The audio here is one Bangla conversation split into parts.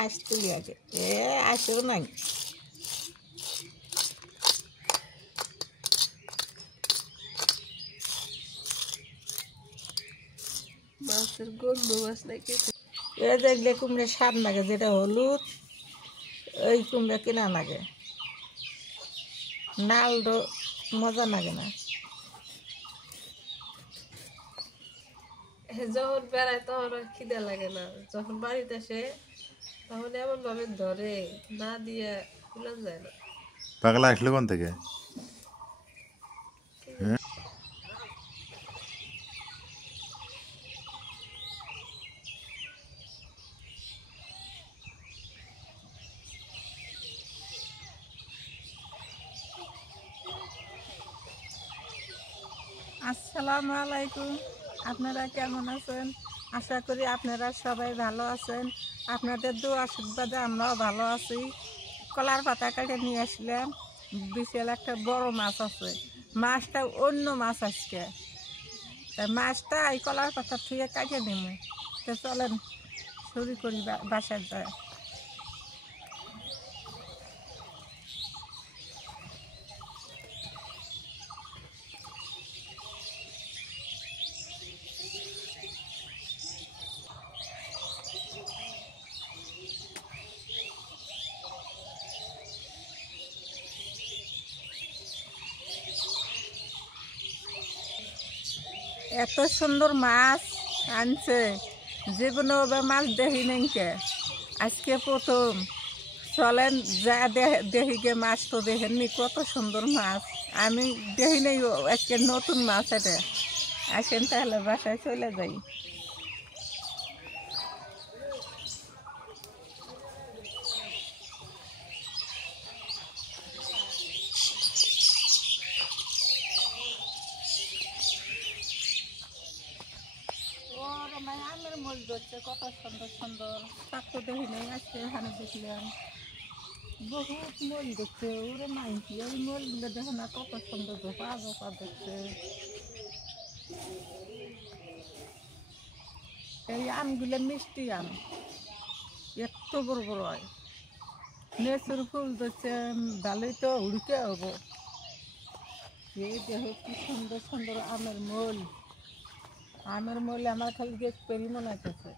আঁশ তুলি আগে আসেও নাই মাছের গন্ধ মাছ নাকি দেখলে কুমড়ে স্বাদ লাগে যেটা হলুদ ওই কুমড়ে কেনা লাগে নাল মজা লাগে না যখন বেড়ায় তখন আর খিদে লাগে না যখন বাড়িতে আসে তখন এমন ভাবে ধরে না দিয়ে খুলে যায় না পাগলা আসলো কোন থেকে আসসালামু আলাইকুম আপনারা কেমন আছেন আশা করি আপনারা সবাই ভালো আছেন আপনাদের দোয়া আশীর্বাদে আমরাও ভালো আছি কলার পাতা কেটে নিয়ে আসলাম বিশাল একটা বড় মাছ আছে মাছটা অন্য মাছ আজকে তা মাছটা এই কলার পাতা থেকে কাটে নেব তো চলেন শুরু করি বাসায় যায় এত সুন্দর মাছ আনছে জীবনে ওবার মাছ দেখি নাই কে আজকে প্রথম চলেন যা দেখি গে মাছ তো দেখেননি কত সুন্দর মাছ আমি দেখি নাই আজকে নতুন মাছ এটা আসেন তাহলে বাসায় চলে যাই আমের মল ধরছে কত সুন্দর সুন্দর তার তো দেখি নেই আজকে এখানে দেখলাম বহুত মল ধরছে ওরে মাইকি ওই মলগুলো দেখো না কত সুন্দর ধোপা ধোপা ধরছে এই আমগুলো মিষ্টি আম এত বড় বড় হয় নেচুর ফুল ধরছে ভালোই তো উড়িতে হবো এই দেখো কি সুন্দর সুন্দর আমের মল আমার খালি গেছ পেরি মনে হচ্ছে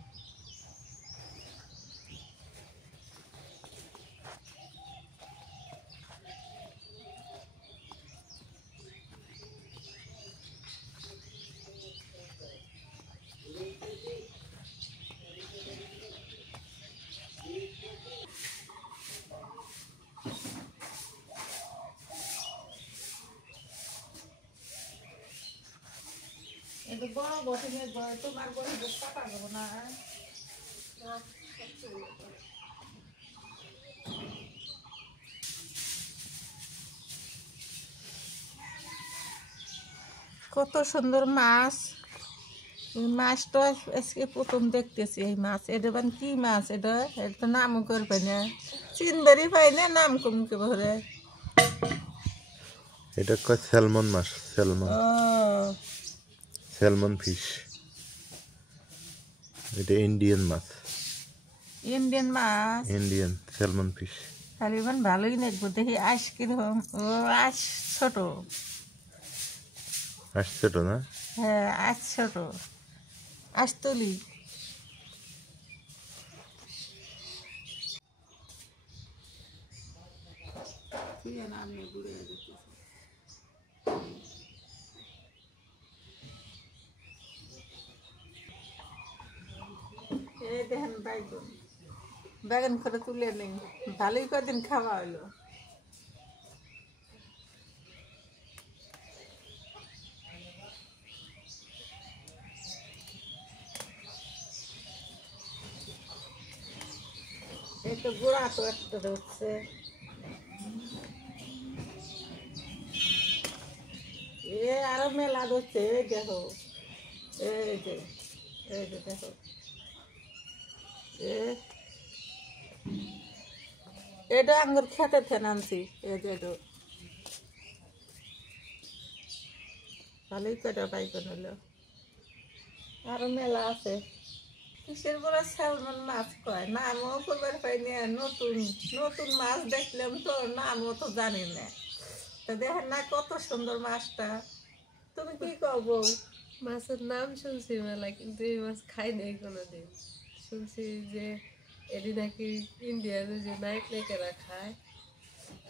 এটা বড় বটিনের তোমার বড় কাটা যাবো না কত সুন্দর মাছ এই মাছটা আজকে প্রথম দেখতেছি এই মাছ এটা কি মাছ এটা তো নামও করবে না চিনবারই পাই না নাম কমকে ভরে এটা কয় স্যালমন মাছ স্যালমন ফিশ এটা ইন্ডিয়ান মাছ ইন্ডিয়ান স্যালমন ফিশ তাহলে ভালোই লাগবো দেখি আঁশ কিরকম ও আঁশ ছোট ছোট না হ্যাঁ আঁশ ছোট আঁশ তুলি দেখেন বেগুন করে তুলে নেই ভালোই কদিন খাওয়া হলো এই তো গোড়া তো একটা হচ্ছে আরো মেলা হচ্ছে এই দেখো এই যে দেখো এটা আঙ্গুর খেতে থেন আনছি এই যে ভালোই কটা পাইকন হলো আরো মেলা আছে কিসের বড় স্যালমন মাছ কয় নামও করবার পাইনি নতুন নতুন মাছ দেখলাম তো নামও তো জানি না তা দেখেন না কত সুন্দর মাছটা তুমি কি কব মাছের নাম শুনছি মেলা, কিন্তু এই মাছ খাই নাই কোনোদিন। শুনছি যে এটি নাকি ইন্ডিয়ার যে নায়ক নায়িকারা খায়,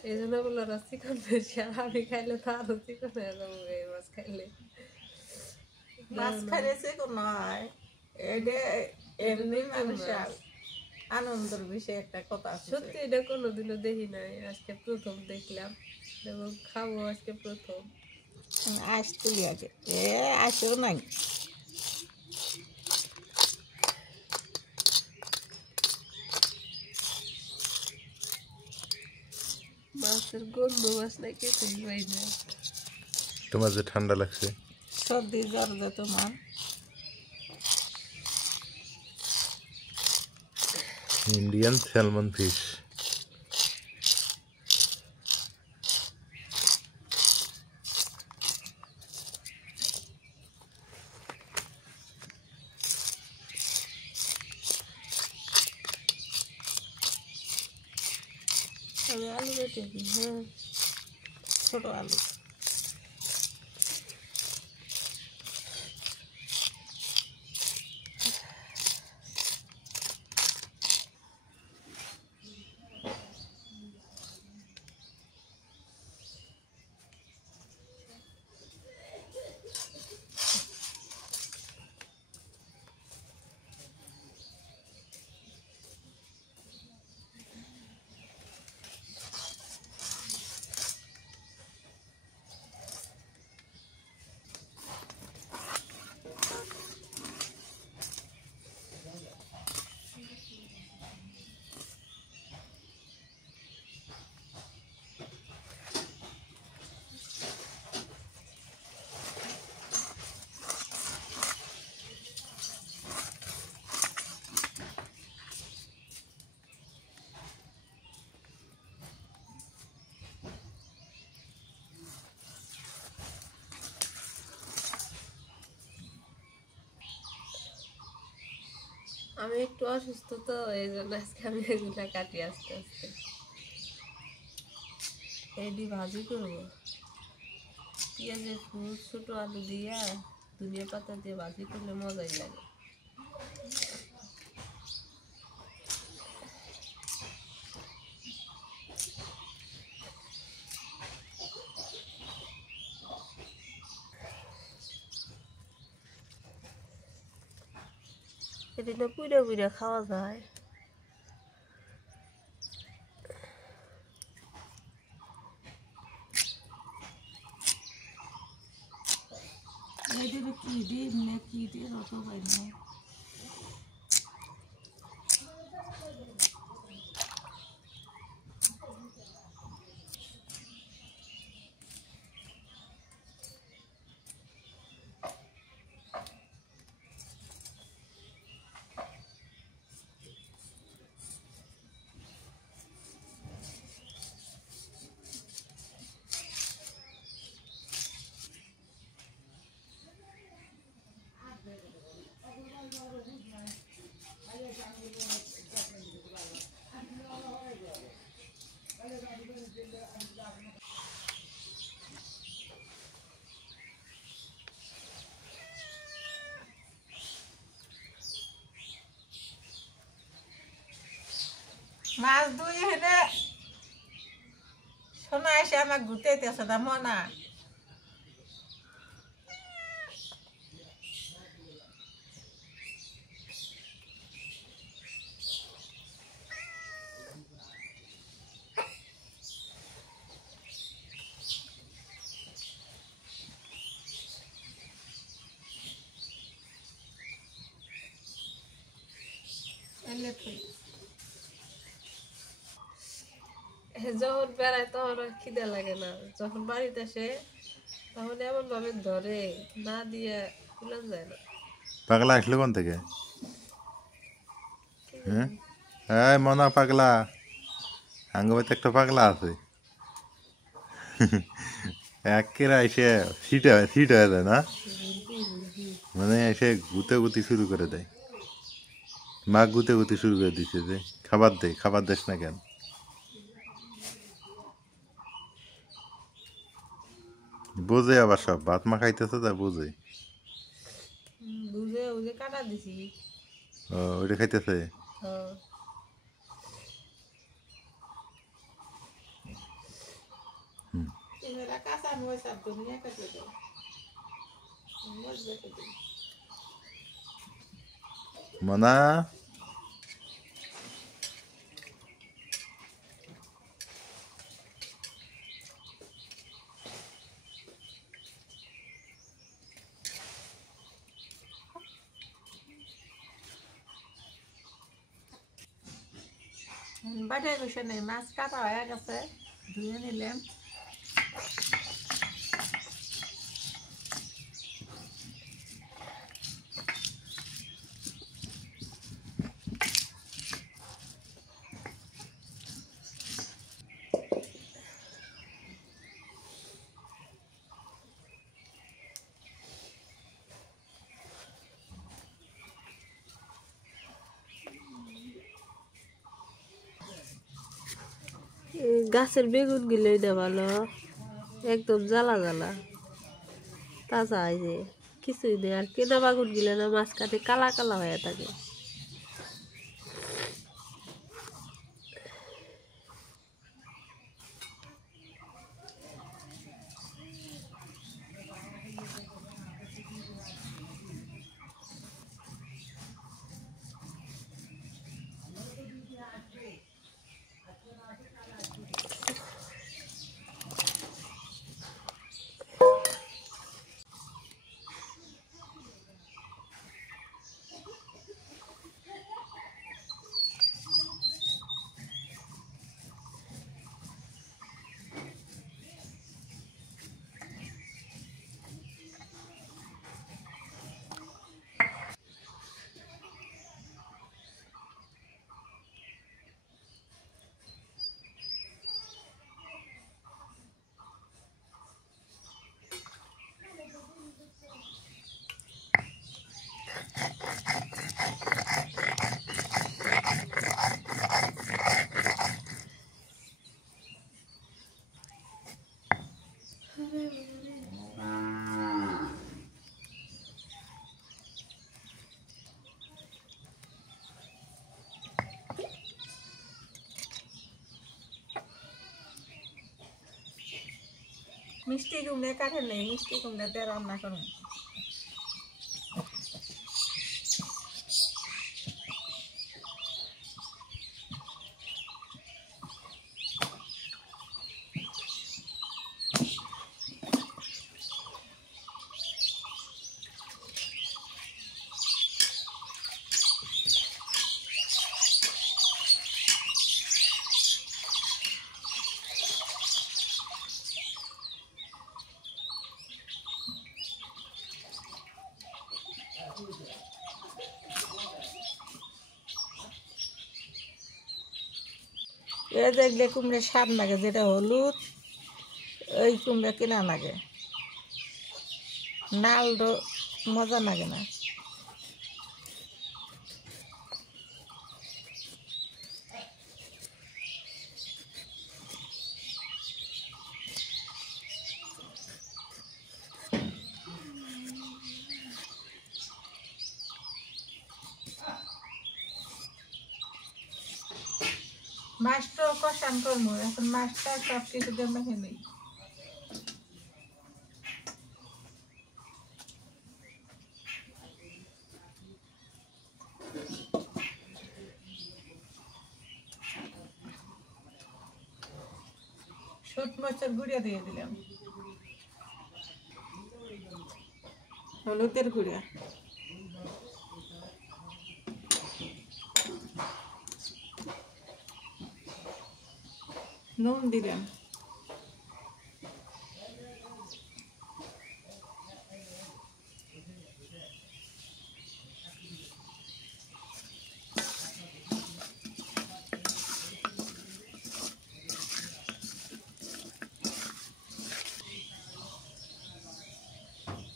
এই জন্য বললো ওরা চিকন বেশি, আর আমি খাইলে তো আরো চিকন হয়ে যাবো এই মাছ খাইলে। মাছ খাইছে কোন হয় এটা এমনি মানুষের আনন্দের বিষয় একটা কথা আছে। সত্যি এটা কোনোদিনও দেখি নাই, আজকে প্রথম দেখলাম এবং খাবো আজকে প্রথম। আস তুলি আগে এ আসেও নাই মাছের গন্ধ মাছ না কিছুই পাই না। তোমার যে ঠান্ডা লাগছে সর্দি জ্বর যে তোমার ইন্ডিয়ান স্যালমন ফিশ। আমি আলু কেটে দিই। হ্যাঁ, ছোট আলু আমি একটু অসুস্থ তো এই জন্য আজকে আমি এগুলা কাটি আস্তে আস্তে। এটি ভাজি করবো পেঁয়াজের ফুল ছোট আলু দিয়া ধনিয়া পাতা দিয়ে ভাজি করলে মজাই লাগে। এটি না পুড়ে পুড়ে খাওয়া যায়। এদের কি ডিম না কি দিয়ে অত পাই না মাছ দুই হেনে সোনা এসে আমার ঘুরতেছে না মনা যখন বেড়ায় তখন আর খিদে লাগে না, যখন বাড়িতে আসে তখন এমন ভাবে ধরে না দিয়ে কুলান যায় না। পাগলা আসলো কোন থেকে? হ্যাঁ এই মনা পাগলা, আঙ্গবাইতে একটা পাগলা আছে একেরা এসে সিট হয়ে যায় না, মানে এসে গুতে গুতি শুরু করে দেয়। মা গুতে গুতে শুরু করে দিছে যে খাবার দে, খাবার দেস না কেন? বোঝে আবার সব, ভাত মা খাইতেছে তা বোঝে। বুঝে বুঝে কাটা দিছি। ও ওইটা খাইতেছে। হ্যাঁ। এরা কাঁচা মরিচ আর ধনিয়া কেটে দাও, মরিচ বেটে দিই। মনা বাটে বসে নেই, মাছ কাটা হয়ে গেছে, ধুয়ে নিলাম। গাছের বেগুন গুলোই না ভালো, একদম জ্বালা জ্বালা তাজা, এই যে কিছুই নেই। আর কেনা বাগুন গিলে না মাঝখানে কালা কালা হয়ে থাকে। মিষ্টি কুমড়া কাটে নেই, মিষ্টি কুমড়া দিয়ে রান্না করুন। এ দেখলে কুমড়ে স্বাদ লাগে, যেটা হলুদ ওই কুমড়া কিনা লাগে, নাল মজা লাগে না। মাছটা কষান করবো, এখন মাছটা সব কিছু দিয়ে মেখে নিই। শুট মাছের গুঁড়িয়া দিয়ে দিলাম, হলুদের গুঁড়িয়া, নুন দিলাম,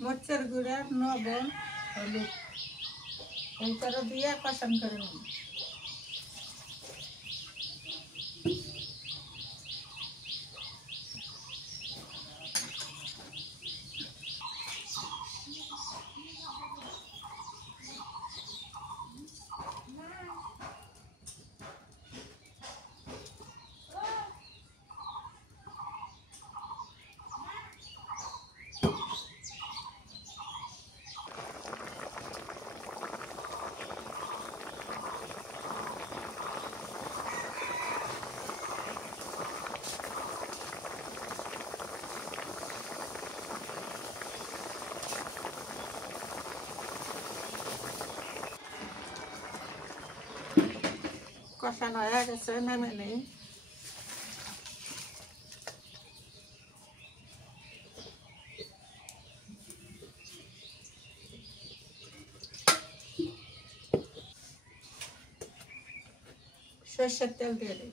মরিচের গুঁড়া, লবণ, হলুদ এইটারও দিয়ে কষান করে নিন। কষানো হয়ে গেছে, নামে নেই। সরষের তেল দিয়ে দিই।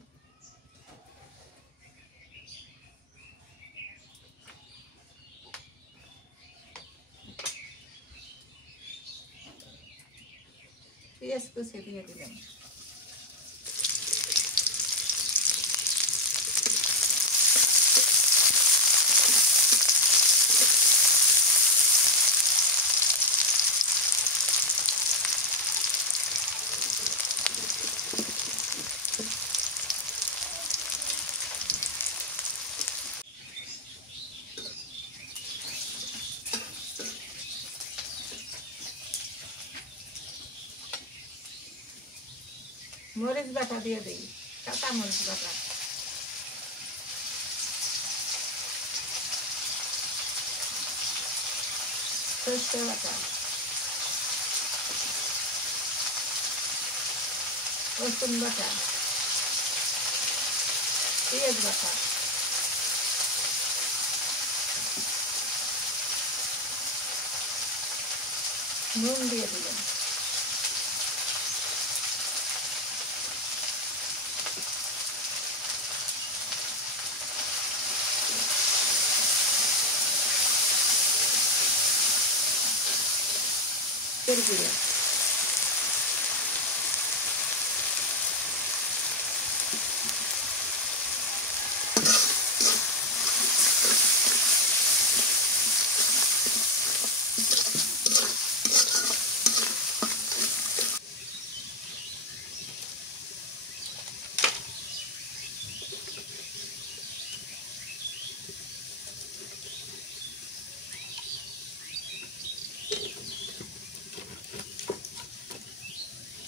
পেঁয়াজ কুচি দিয়ে দিলাম। মরিচ বাটা দিয়ে দিই, কাঁচা মরিচ বাটা। সরষে বাটা, রসুন বাটা, পেঁয়াজ বাটা, নুন দিয়ে দিলাম। তেল দিয়ে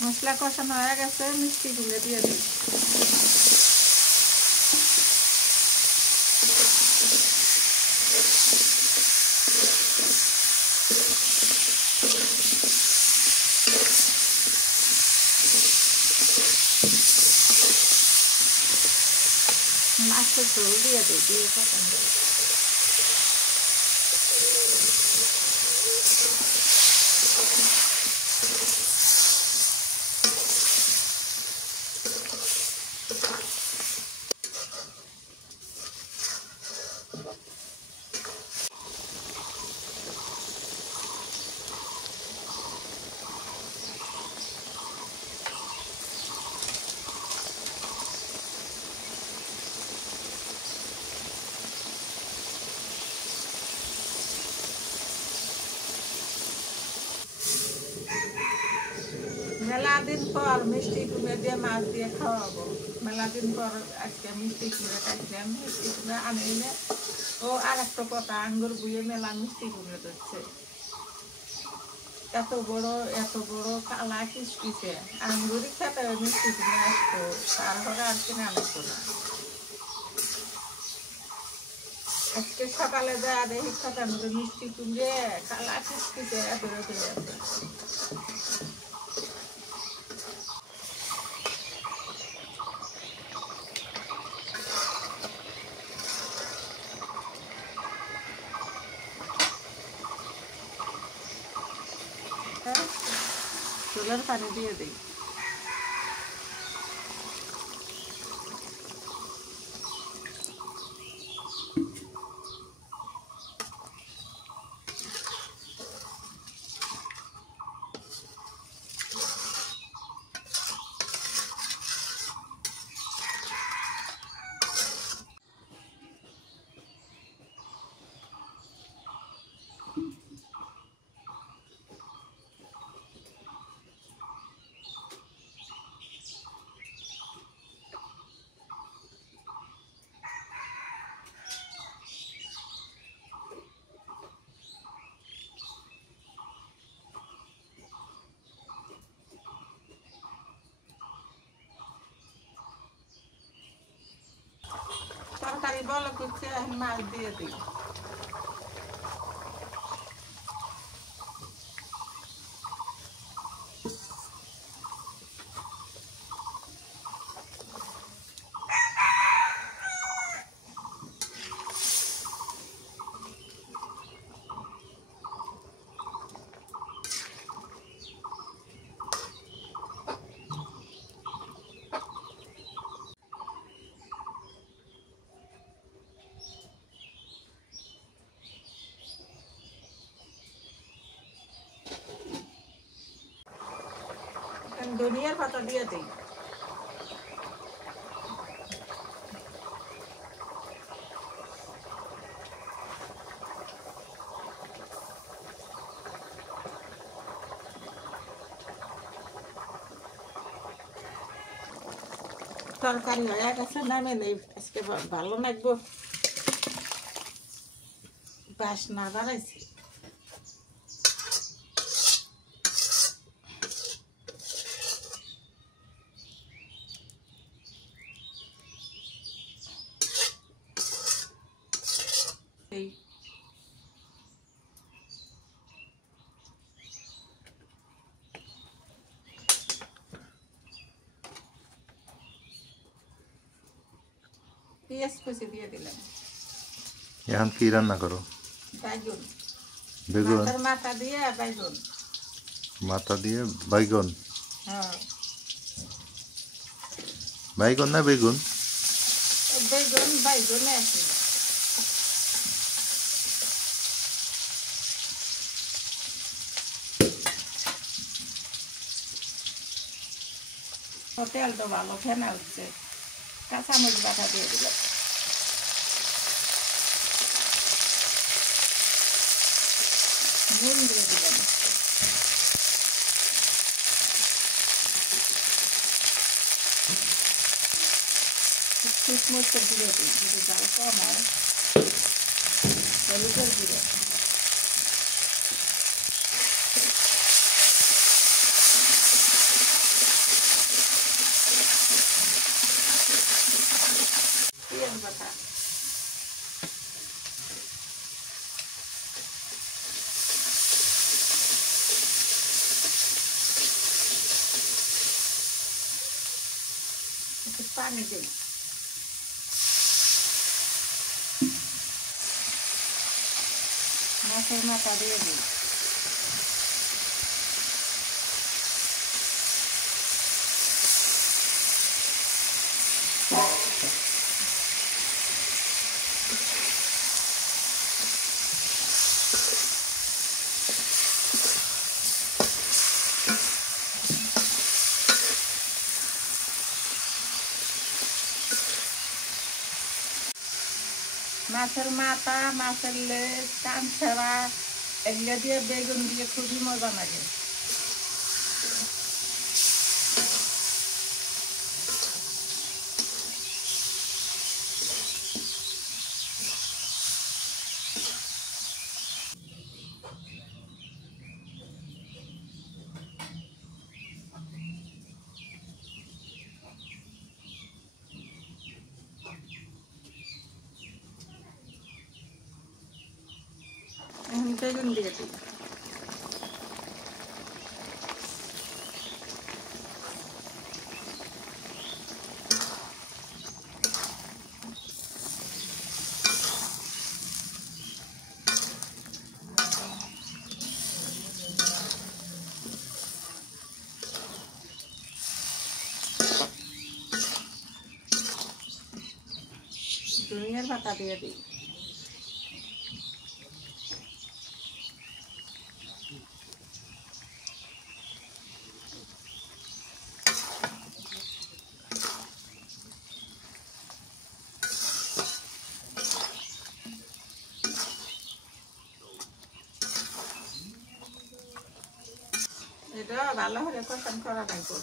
মশলা কষানো হয়ে গেছে, মিষ্টিগুলো দিয়ে দিই। মাছের ঝোল দিয়ে দিই, দিয়ে কষানো দিই। মেলা দিন পর মিষ্টি কুমড়ে দিয়ে মাছ দিয়ে খাওয়াবো। মেলা দিন পর আজকে মিষ্টি কুমড়ে কাটলাম, মিষ্টি কুমড়ে আনিলে ও আর একটা কথা, আঙ্গুর বুয়ে মেলা মিষ্টি কুমড়ে ধরছে। এত বড় কালা কিসকিসে আঙ্গুরই খেতে মিষ্টি কুমড়ে আসতো, তারপরে আর কিনে আনতো না। আজকে সকালে যা দেখি খাতার মধ্যে মিষ্টি কুমড়ে কালা কিসকিসে ধরে ধরে আছে। চুলার পানি দিয়ে দিই। তরকারি বলো করছে এখন মাছ দিয়ে দিই। ধনিয়ার পাতা দিয়ে দিই। তরকারি হয়ে গেছে, নামে নেই। আজকে ভালো লাগবো, বাসনা বাড়াইছি। পেঁয়াজ কুচি দিয়ে দিলাম। এখন কি রান্না করো? বাইগুন, বেগুন মাথার মাথা দিয়ে বাইগুন। মাথা দিয়ে বাইগুন? হ্যাঁ, বাইগুন না বেগুন? বেগুন বাইগুনে আছে। তেলটা ভালো ফেনা উঠছে, কাঁচামরিচ বাটা দিয়ে দিলাম। নুন দিয়ে দিলাম। শুকনো মরিচের গুঁড়ো দিই, যদি জাল কম হয়। হলুদের গুঁড়ো, পেঁয়াজ বাটা, একটু পানি দিই। মাছের মাথা দিয়ে দিই। মাছের মাথা, মাছের লেজ, কান ছাড়া এগুলো দিয়ে বেগুন দিয়ে খুবই মজা লাগে। এখন বেগুন দিয়ে দিই। ধনিয়ার পাতা দিয়ে দিই। এটা ভালো করে কষান করা লাগবে।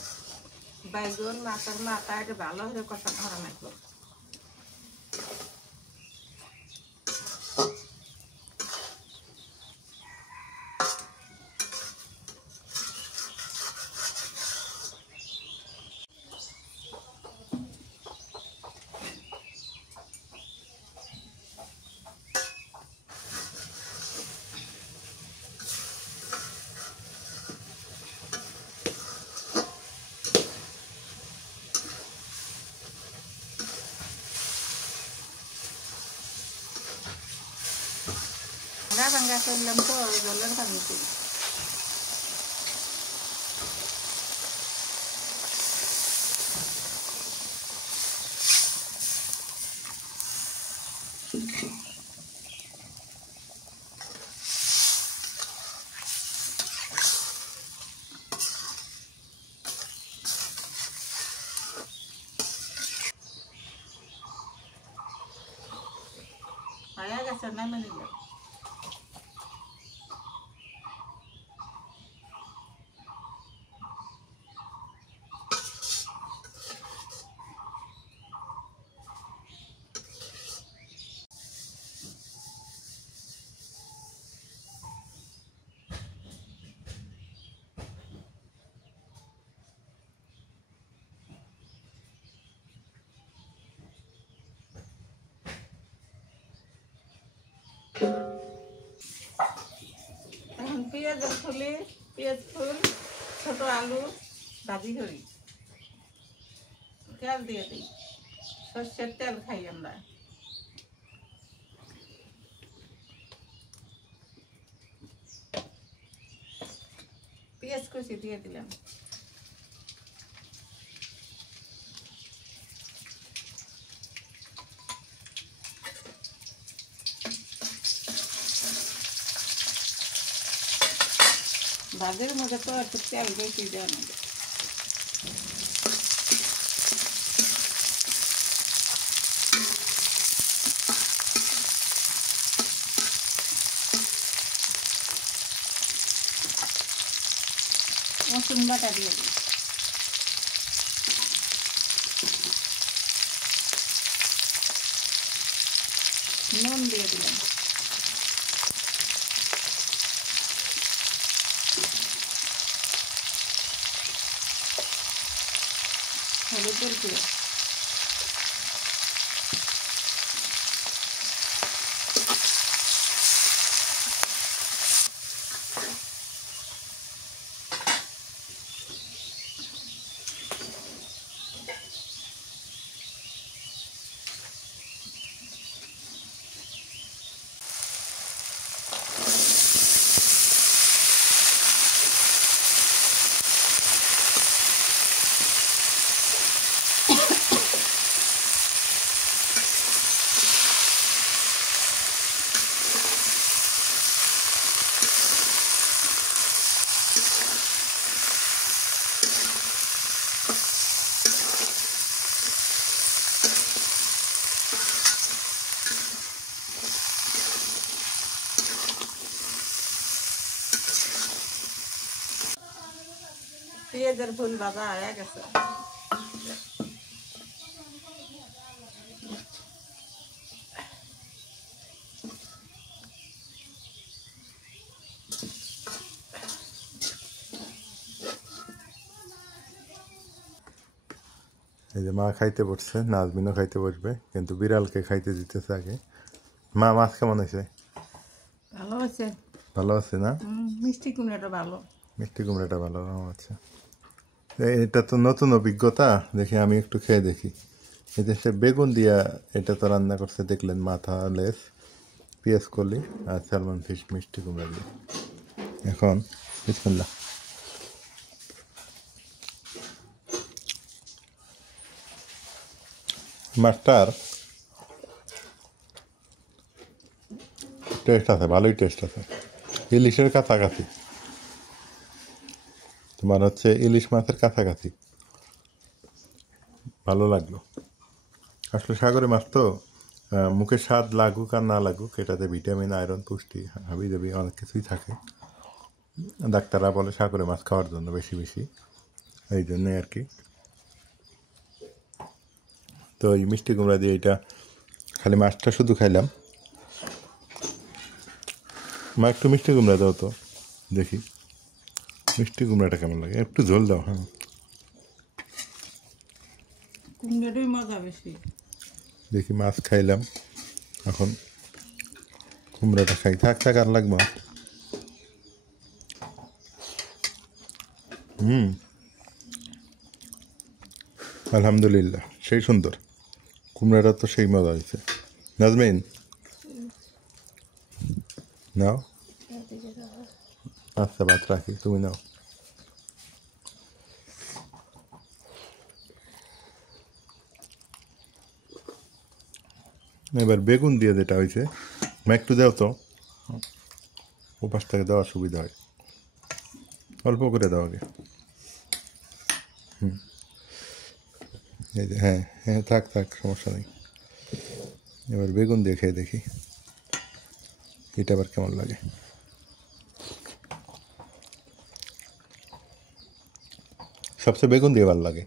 বাইগুন, মাছের মাথা এটা ভালো করে কষান করা লাগবে। ভাঙ্গা ভাঙ্গা করলাম তো জলের পানিতে। হয়ে গেছে, নামে নিলাম। এখন পেঁয়াজের ফুলে পেঁয়াজ ফুল ছোট আলু ভাজি করি, তেল দিয়ে দিই, সর্ষের তেল খাই আমরা। পেঁয়াজ কুচি দিয়ে দিলাম, ভাজির মধ্যে তো একটু তেল বেশি দেওয়া নেবে। রসুন বাটা দিয়ে দিই, নুন দিয়ে দিলাম, হলুদের গুঁড়ো, পেঁয়াজের ফুল ভাজা হয়ে গেছে। এই যে মা খাইতে বসছে, নাজমিনও খাইতে বসবে, কিন্তু বিড়ালকে খাইতে দিতেছে আগে। মা, মাছ কেমন হয়েছে? ভালো আছে, ভালো আছে না? মিষ্টি কুমড়াটা ভালো। মিষ্টি কুমড়াটা ভালো, আচ্ছা। এটা তো নতুন অভিজ্ঞতা, দেখি আমি একটু খেয়ে দেখি। এই যে সে বেগুন দিয়া এটা তো রান্না করছে দেখলেন, মাথা, লেস, পেঁয়াজ কলি আর স্যালমন ফিশ মিষ্টি কুমড়া দিয়ে। এখন বিসমিল্লাহ। মাছটার টেস্ট আছে, ভালোই টেস্ট আছে, ইলিশের কাছাকাছি। তোমার হচ্ছে ইলিশ মাছের কাছাকাছি, ভালো লাগলো। আসলে সাগরে মাছ তো মুখে স্বাদ লাগুক আর না লাগুক, এটাতে ভিটামিন, আয়রন, পুষ্টি হাবি জাবি অনেক কিছুই থাকে। ডাক্তাররা বলে সাগরে মাছ খাওয়ার জন্য বেশি বেশি, এই জন্যই আর কি। তো এই মিষ্টি কুমড়া দিয়ে এটা খালি মাছটা শুধু খাইলাম। মা একটু মিষ্টি কুমড়া দাও তো দেখি, মিষ্টি কুমড়াটা কেমন লাগে, একটু ঝোল দাও। হ্যাঁ, কুমড়াটাই মজা বেশি। দেখি মাছ খাইলাম, এখন কুমড়াটা খাই। থাক থাক, আর লাগবে। আলহামদুলিল্লাহ, সেই সুন্দর কুমড়াটা তো সেই মজা হয়েছে। নাজমিন, নাও এদিকে দাও। আচ্ছা ভাত রাখি, তুমি নাও। এবার বেগুন দিয়ে যেটা হয়েছে, একটু দাও তো, ওপাশ থেকে দেওয়ার সুবিধা হয়, অল্প করে দাও আগে। এই যে, হ্যাঁ হ্যাঁ, থাক থাক, সমস্যা নেই। এবার বেগুন দিয়ে খেয়ে দেখি এটা আবার কেমন লাগে। সবচেয়ে বেগুন দিয়ে ভালো লাগে,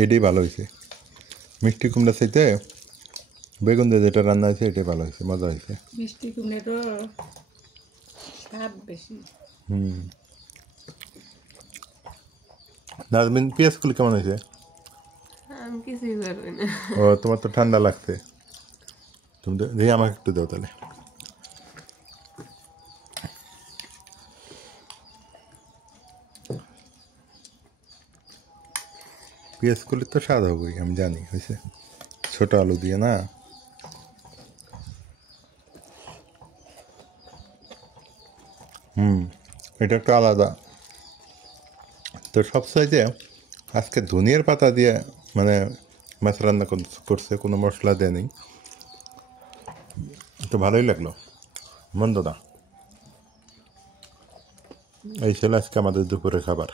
এটাই ভালো হয়েছে। মিষ্টি কুমড়া চাইতে বেগুন দিয়ে যেটা রান্না হয়েছে এটাই ভালো হয়েছে, মজা হয়েছে। মিষ্টি কুমড়োর স্বাদ বেশি। নাজমিন, পেঁয়াজ গুলি কেমন হয়েছে? আমি কিছুই পারবি না। ও, তোমার তো ঠান্ডা লাগছে, তুমি দেখি আমাকে একটু দাও তাহলে। পেঁয়াজ করলে তো স্বাদ হবেই, আমি জানি, হয়েছে ছোট আলু দিয়ে না। এটা একটু আলাদা। তো সবচাইতে আজকে ধনিয়ার পাতা দিয়ে মানে মাছ রান্না করছে, কোনো মশলা দেয়নি, তো ভালোই লাগলো, মন্দ না। এই ছিল আজকে আমাদের দুপুরের খাবার।